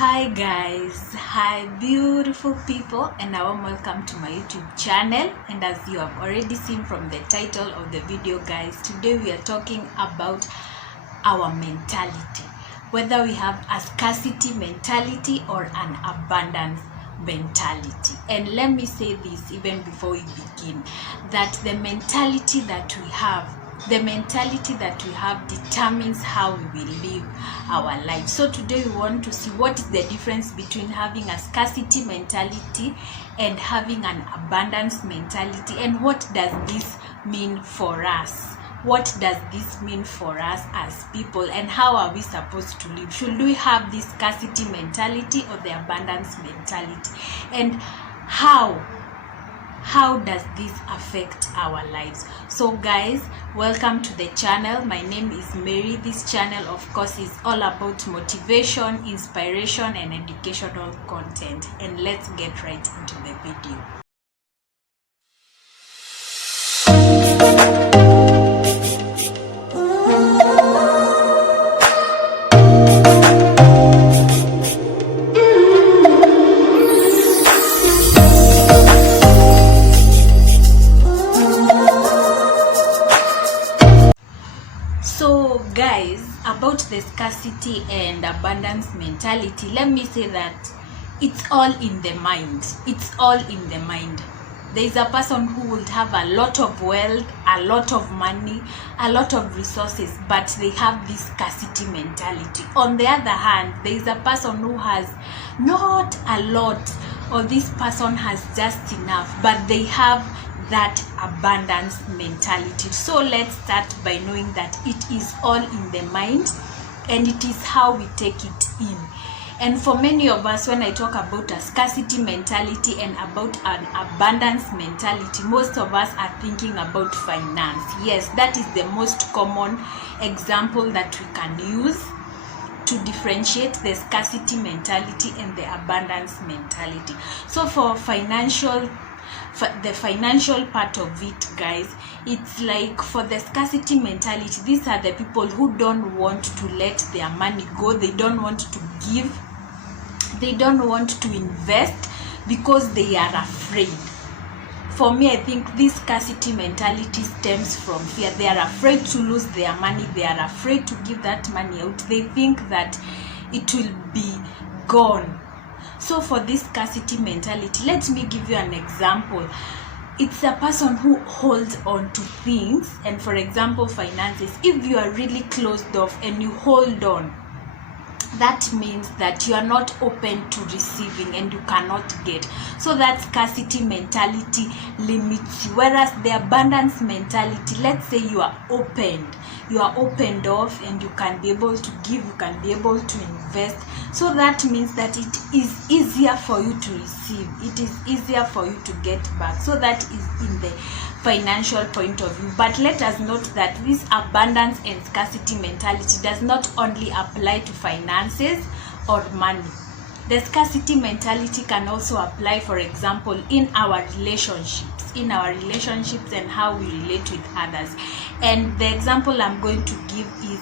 Hi guys, hi beautiful people, and a warm welcome to my YouTube channel. And as you have already seen from the title of the video guys, today we are talking about our mentality, whether we have a scarcity mentality or an abundance mentality. And let me say this even before we begin, that the mentality that we have determines how we will live our life. So today we want to see what is the difference between having a scarcity mentality and having an abundance mentality, and what does this mean for us. What does this mean for us as people, and how are we supposed to live? Should we have this scarcity mentality or the abundance mentality, and how does this affect our lives? So guys, welcome to the channel. My name is Mary. This channel of course is all about motivation, inspiration and educational content, and let's get right into the video. So guys, about the scarcity and abundance mentality, let me say that it's all in the mind. It's all in the mind. There is a person who would have a lot of wealth, a lot of money, a lot of resources, but they have this scarcity mentality. On the other hand, there is a person who has not a lot, or this person has just enough, but they have that abundance mentality. So let's start by knowing that it is all in the mind, and it is how we take it in. And for many of us, when I talk about a scarcity mentality and about an abundance mentality, most of us are thinking about finance. Yes, that is the most common example that we can use to differentiate the scarcity mentality and the abundance mentality. So for the financial part of it guys, it's like for the scarcity mentality, these are the people who don't want to let their money go. They don't want to give, they don't want to invest because they are afraid. For me, I think this scarcity mentality stems from fear. They are afraid to lose their money. They are afraid to give that money out. They think that it will be gone. So for this scarcity mentality, let me give you an example. It's a person who holds on to things, and for example finances, if you are really closed off and you hold on, that means that you are not open to receiving and you cannot get. So that scarcity mentality limits you, whereas the abundance mentality, let's say you are opened off and you can be able to give, you can be able to invest. So that means that it is easier for you to receive, it is easier for you to get back. So that is in the financial point of view. But let us note that this abundance and scarcity mentality does not only apply to finances or money. The scarcity mentality can also apply, for example, in our relationships and how we relate with others. And the example I'm going to give is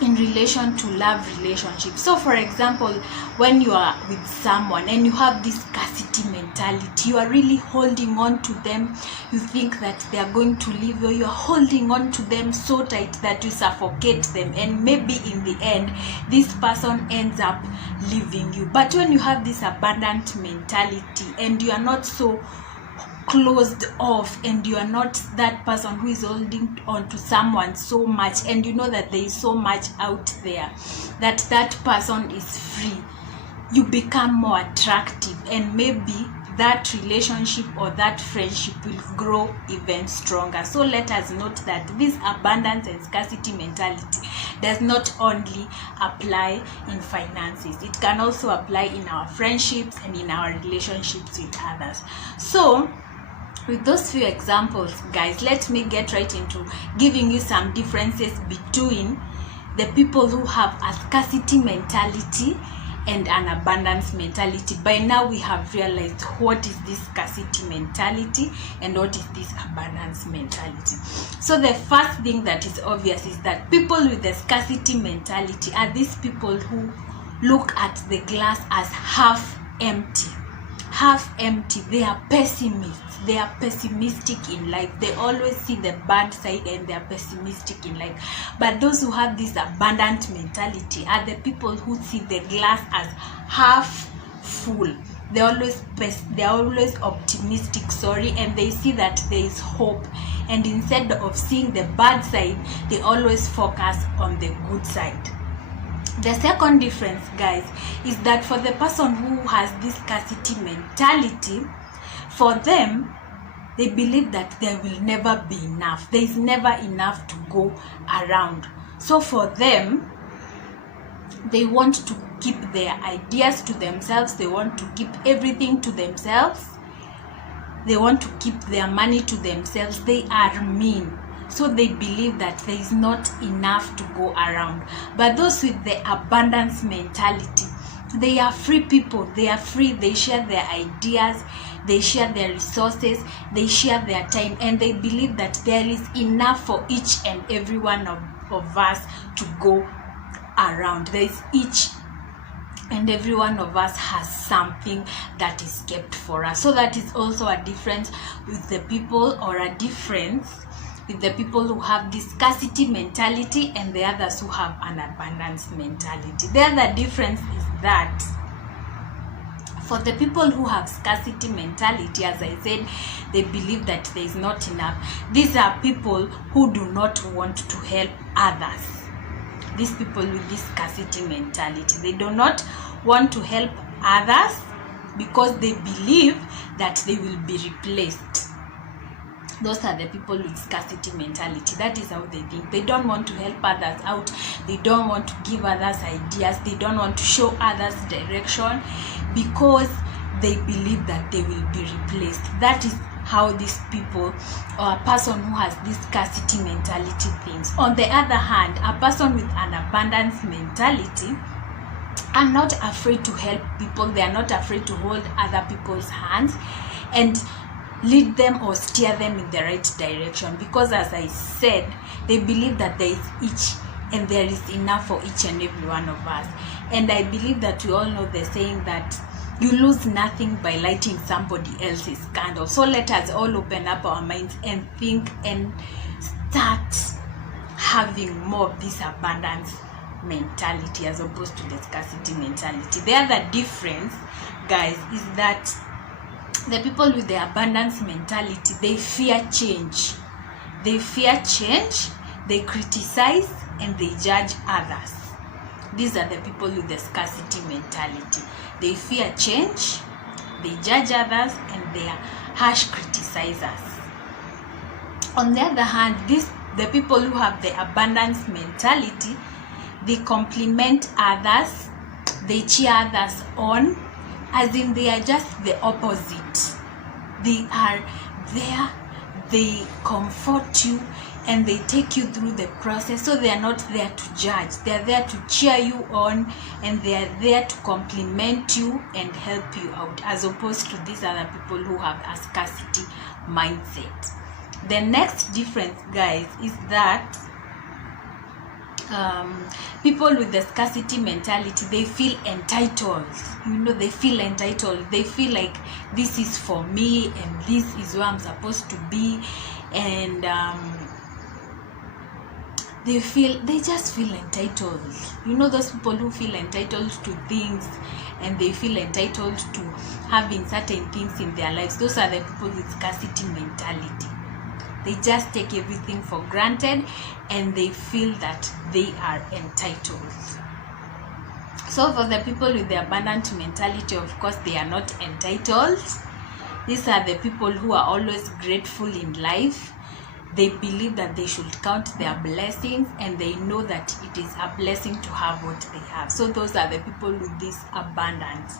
in relation to love relationships. So for example, when you are with someone and you have this scarcity mentality, you are really holding on to them. You think that they are going to leave you. You are holding on to them so tight that you suffocate them, and maybe in the end this person ends up leaving you. But when you have this abundant mentality and you are not so closed off, and you are not that person who is holding on to someone so much, and you know that there is so much out there, that person is free, you become more attractive, and maybe that relationship or that friendship will grow even stronger. So let us note that this abundance and scarcity mentality does not only apply in finances, it can also apply in our friendships and in our relationships with others. So with those few examples guys, let me get right into giving you some differences between the people who have a scarcity mentality and an abundance mentality. By now we have realized what is this scarcity mentality and what is this abundance mentality. So the first thing that is obvious is that people with the scarcity mentality are these people who look at the glass as half empty. Half empty. They are pessimists. They are pessimistic in life. They always see the bad side and they are pessimistic in life. But those who have this abundant mentality are the people who see the glass as half full. They are always optimistic, and they see that there is hope, and instead of seeing the bad side, they always focus on the good side. The second difference, guys, is that for the person who has this scarcity mentality, for them, they believe that there will never be enough. There is never enough to go around. So for them, they want to keep their ideas to themselves. They want to keep everything to themselves. They want to keep their money to themselves. They are mean. So they believe that there is not enough to go around. But those with the abundance mentality, they are free people. They are free. They share their ideas. They share their resources. They share their time. And they believe that there is enough for each and every one of us to go around. There is each and every one of us has something that is kept for us. So that is also a difference with the people, or a difference with the people who have this scarcity mentality and the others who have an abundance mentality. The other difference is that for the people who have scarcity mentality, as I said, they believe that there is not enough. These are people who do not want to help others. These people with this scarcity mentality, they do not want to help others because they believe that they will be replaced. Those are the people with scarcity mentality. That is how they think. They don't want to help others out. They don't want to give others ideas. They don't want to show others direction because they believe that they will be replaced. That is how these people, or a person who has this scarcity mentality, thinks. On the other hand, a person with an abundance mentality are not afraid to help people. They are not afraid to hold other people's hands and lead them or steer them in the right direction, because as I said, they believe that there is each and there is enough for each and every one of us. And I believe that we all know the saying that you lose nothing by lighting somebody else's candle. So let us all open up our minds and think and start having more of this abundance mentality as opposed to the scarcity mentality. The other difference, guys, is that the people with the abundance mentality, they fear change. They fear change, they criticize, and they judge others. These are the people with the scarcity mentality. They fear change, they judge others, and they are harsh criticizers. On the other hand, the people who have the abundance mentality, they compliment others, they cheer others on, as in they are just the opposite. They are there, they comfort you, and they take you through the process. So they are not there to judge. They are there to cheer you on, and they are there to compliment you and help you out, as opposed to these other people who have a scarcity mindset. The next difference, guys, is that people with the scarcity mentality, they feel entitled. They feel entitled. They feel like this is for me and this is where I'm supposed to be, and they just feel entitled. Those people who feel entitled to things, and they feel entitled to having certain things in their lives. Those are the people with scarcity mentality. They just take everything for granted, and they feel that they are entitled. So for the people with the abundant mentality, of course, they are not entitled. These are the people who are always grateful in life. They believe that they should count their blessings, and they know that it is a blessing to have what they have. So those are the people with this abundance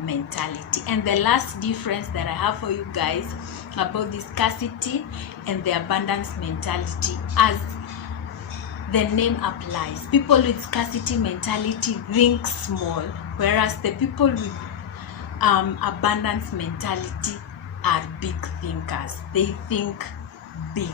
mentality. And the last difference that I have for you guys about this scarcity and the abundance mentality, as the name applies, people with scarcity mentality think small, whereas the people with abundance mentality are big thinkers. They think big.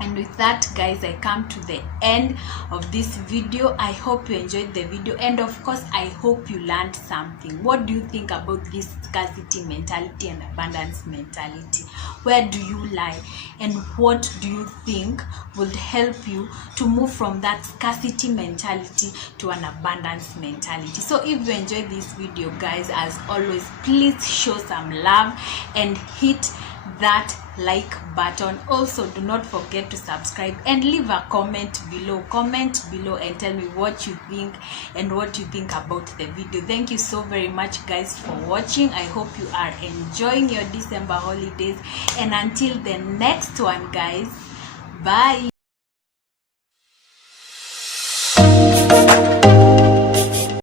And with that, guys, I come to the end of this video. I hope you enjoyed the video, and of course I hope you learned something. What do you think about this scarcity mentality and abundance mentality? Where do you lie, and what do you think would help you to move from that scarcity mentality to an abundance mentality? So if you enjoyed this video, guys, as always, please show some love and hit that like button. Also, do not forget to subscribe and leave a comment below and tell me what you think and what you think about the video. Thank you so very much, guys, for watching. I hope you are enjoying your December holidays, and until the next one, guys, bye.